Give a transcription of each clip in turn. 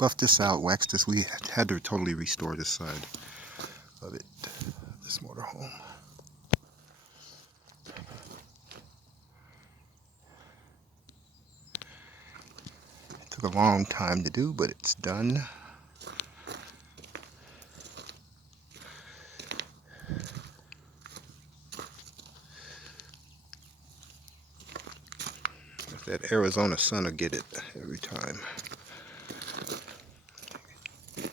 buffed this out, waxed this. We had to totally restore this side of it, this motorhome. It took a long time to do, but it's done. That Arizona sun will get it every time. You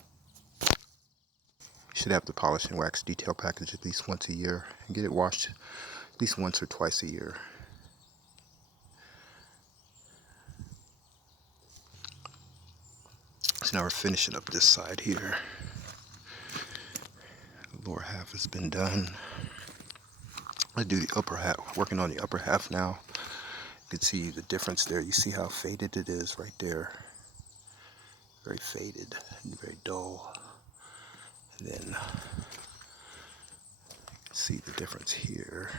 should have the polish and wax detail package at least once a year and get it washed at least once or twice a year. So now we're finishing up this side here. The lower half has been done. I do the upper half, working on the upper half now. You can see the difference there. You see how faded it is right there. Very faded and very dull. And then you can see the difference here.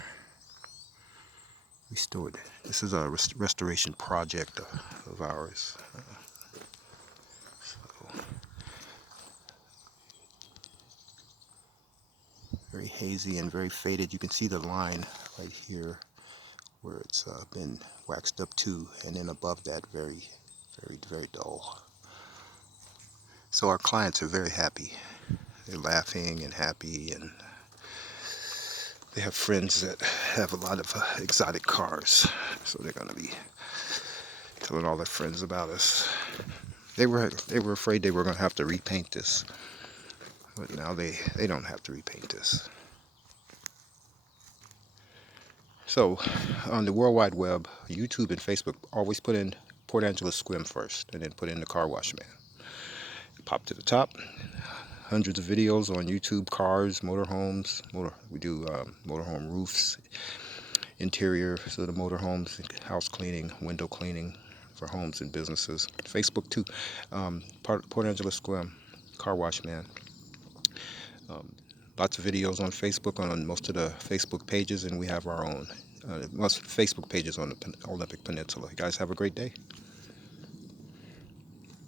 Restored. This is a restoration project of ours. Very hazy and very faded. You can see the line right here where it's been waxed up to, and then above that very dull. So our clients are very happy. They're laughing and happy, and they have friends that have a lot of exotic cars, so they're going to be telling all their friends about us. They were afraid they were going to have to repaint this, but now they don't have to repaint this. So on the World Wide Web, YouTube and Facebook, always put in Port Angeles-Sequim first, and then put in the Car Wash Man. Pop to the top. Hundreds of videos on YouTube, cars, motorhomes. We do motorhome roofs, interior, so the motorhomes, house cleaning, window cleaning for homes and businesses. Facebook too. Port Angeles-Sequim, Car Wash Man. Lots of videos on Facebook, on most of the Facebook pages, and we have our own. Most Facebook pages on the Olympic Peninsula. You guys have a great day.